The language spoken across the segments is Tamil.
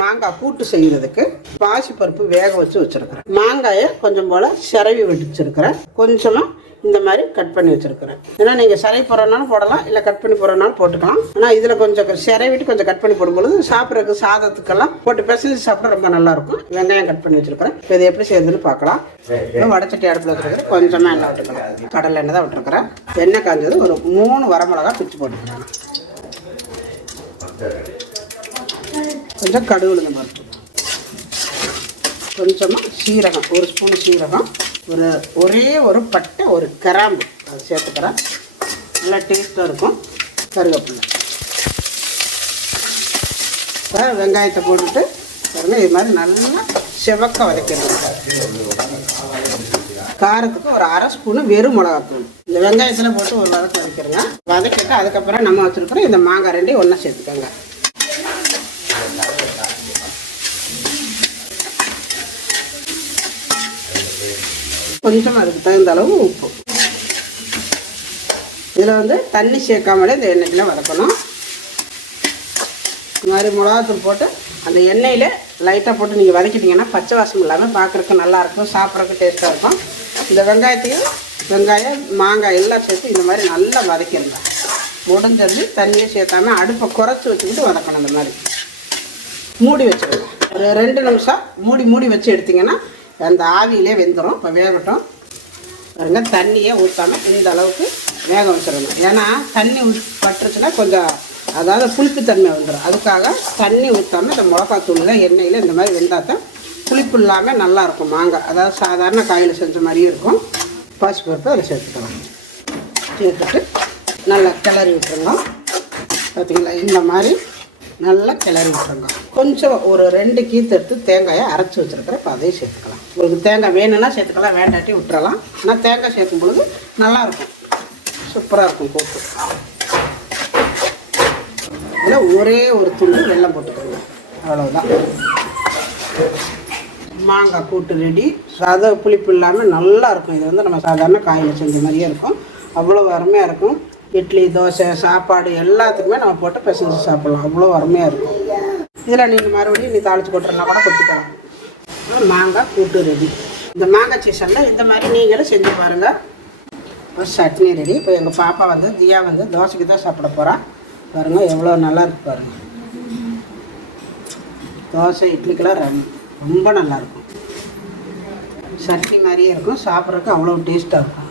மாங்காய் கூட்டு செய்யறதுக்கு பாசிப்பருப்பு வேக வச்சு வச்சிருக்கிறேன். மாங்காயை கொஞ்சம் போல சிரவி வச்சிருக்கிறேன் கொஞ்சமா இந்த மாதிரி கட் பண்ணி வச்சிருக்கிறேன். ஏன்னா நீங்கள் சிறை போடுறதுனாலும் போடலாம் இல்லை கட் பண்ணி போடுறதுனாலும் போட்டுக்கலாம். ஆனால் இதில் கொஞ்சம் சிரவிட்டு கொஞ்சம் கட் பண்ணி போடும்பொழுது சாப்பிட்றதுக்கு சாதத்துக்கெல்லாம் போட்டு பிசைஞ்சு சாப்பிட ரொம்ப நல்லா இருக்கும் வெங்காயம் கட் பண்ணி வச்சிருக்கிறேன். இப்போ இதை எப்படி செய்யறதுன்னு பார்க்கலாம். வடச்சட்டி அடுப்பில் வச்சிருக்கிறேன். கொஞ்சமாக எண்ணெய் விட்டுக்கிறேன் கடலை எண்ணெய் தான் விட்டுருக்கிறேன். எண்ணெய் காஞ்சது ஒரு மூணு வரமிளகா பிச்சு போட்டுக்கிறேன். கொஞ்சம் கடுகு உளுந்த பருப்பு. கொஞ்சமாக சீரகம் ஒரு ஸ்பூன் சீரகம் ஒரு ஒரே ஒரு பட்டை ஒரு கிராம்பு. அதை சேர்த்துக்கிறேன். நல்லா டேஸ்ட்டாக இருக்கும். கருவேப்பிலை. இப்போ வெங்காயத்தை போட்டுட்டு பாருங்கள் இது மாதிரி நல்லா செவக்க வதக்கணும் காரத்துக்கு ஒரு அரை ஸ்பூனு வெறும் மிளகாத்தூள். இந்த வெங்காயத்தில் போட்டு ஒரு வதக்க வதக்கிடுங்க. வதக்கிட்டு அதுக்கப்புறம் நம்ம வச்சுருக்கிறோம் இந்த மாங்காய் ரெண்டையும் ஒன்றா சேர்த்துக்கோங்க. கொஞ்சம் அதுக்கு தகுந்த அளவு உப்பு. இதில் வந்து தண்ணி சேர்க்காமலே இந்த எண்ணெயில் வதக்கணும். இந்த மாதிரி மிளகாத்தூள் போட்டு அந்த எண்ணெயில் லைட்டாக போட்டு நீங்கள் வதக்கிட்டிங்கன்னா பச்சை வாசம் இல்லாமல் பார்க்குறக்கு நல்லாயிருக்கும் சாப்பிட்றதுக்கு டேஸ்ட்டாக இருக்கும். இந்த வெங்காயத்தையும் வெங்காயம் மாங்காய் எல்லாம் சேர்த்து இந்த மாதிரி நல்லா வதக்கிடலாம் முடிஞ்சது தண்ணியை சேர்த்தாம அடுப்பை குறைச்சி வச்சுக்கிட்டு வதக்கணும் இந்த மாதிரி. மூடி வச்சுருங்க. ஒரு ரெண்டு நிமிஷம் மூடி மூடி வச்சு எடுத்திங்கன்னா அந்த ஆவியிலே வெந்துடும் இப்போ வேகட்டும். பாருங்க தண்ணியே ஊற்றாம இந்த அளவுக்கு வேக வச்சிடணும். ஏன்னா தண்ணி பட்டுருச்சுன்னா கொஞ்சம் அதாவது புளிப்புத்தன்மை வந்துடும் அதுக்காக தண்ணி ஊற்றாம இந்த மிளகாத்தூளில் எண்ணெயில் இந்த மாதிரி வெந்தால் தான் புளிப்பு இல்லாமல் நல்லாயிருக்கும் மாங்காய். அதாவது சாதாரண காயில் செஞ்ச மாதிரியும் இருக்கும். பாசிப்பருப்பு அதில் சேர்த்துக்கலாம். சேர்த்துட்டு நல்லா கிளறி விட்டுருங்க பார்த்தீங்களா இந்த மாதிரி நல்லா கிளறி விட்டுருங்க. கொஞ்சம் ஒரு ரெண்டு கீத்து எடுத்து தேங்காயை அரைச்சி வச்சுருக்கிறேன். இப்போ அதையும் சேர்த்துக்கலாம். உங்களுக்கு தேங்காய் வேணும்னா சேர்த்துக்கலாம் வேண்டாட்டி விட்டுறலாம். ஆனால் தேங்காய் சேர்க்கும் பொழுது நல்லாயிருக்கும் சூப்பராக இருக்கும் கூட்டு இதில் ஒரே ஒரு துண்டு வெள்ளம் போட்டுக்கோங்க. அவ்வளோதான் மாங்காய் கூட்டு ரெடி. சாதம் புளிப்பு இல்லாமல் நல்லா இருக்கும். இது வந்து நம்ம சாதாரண காயில் செஞ்ச மாதிரியே இருக்கும். அவ்வளோ அருமையாக இருக்கும். இட்லி தோசை சாப்பாடு எல்லாத்துக்குமே நம்ம போட்டு பிசைஞ்சு சாப்பிட்லாம். அவ்வளோ அருமையாக இருக்கும். இதில் நீங்கள் மறுபடியும் நீ தாளிச்சு கொட்டுறனா கூட கொட்டிக்கலாம் மாங்காய் கூட்டு ரெடி. இந்த மாங்காய் சீசனில் இந்த மாதிரி நீங்களும் செஞ்சு பாருங்கள் ஒரு சட்னி ரெடி. இப்போ எங்கள் பாப்பா வந்து தியா வந்து தோசைக்கு தான் சாப்பிட போகிறா பாருங்கள் எவ்வளோ நல்லா இருக்கு பாருங்கள் தோசை இட்லிக்கெல்லாம் ரொம்ப ரொம்ப சட்னி மாதிரியே இருக்கும். சாப்பிட்றதுக்கு அவ்வளோ டேஸ்ட்டாக இருக்கும்.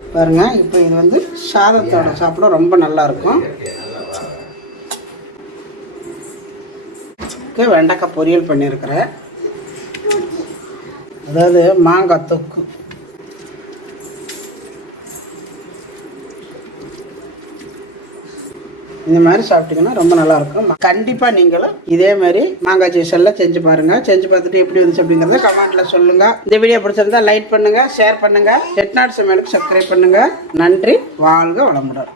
பாருங்க இப்போ இது வந்து சாதத்தோட சாப்பிட ரொம்ப நல்லா இருக்கும். வெண்டைக்காய் பொரியல் பண்ணியிருக்கிறேன். அதாவது மாங்காய் தொக்கு. இந்த மாதிரி சாப்பிட்டீங்கன்னா ரொம்ப நல்லா இருக்கும் கண்டிப்பாக நீங்களும் இதே மாதிரி மாங்காய் ஜூஸ் எல்லாம் செஞ்சு பாருங்க. செஞ்சு பார்த்துட்டு எப்படி வந்துச்சு அப்படிங்கிறத கமெண்ட்ல சொல்லுங்க. இந்த வீடியோ பிடிச்சிருந்தா லைக் பண்ணுங்க ஷேர் பண்ணுங்க. செட்நாட் சமையலுக்கு சப்ஸ்கிரைப் பண்ணுங்க. நன்றி வாழ்க வளமுடன்.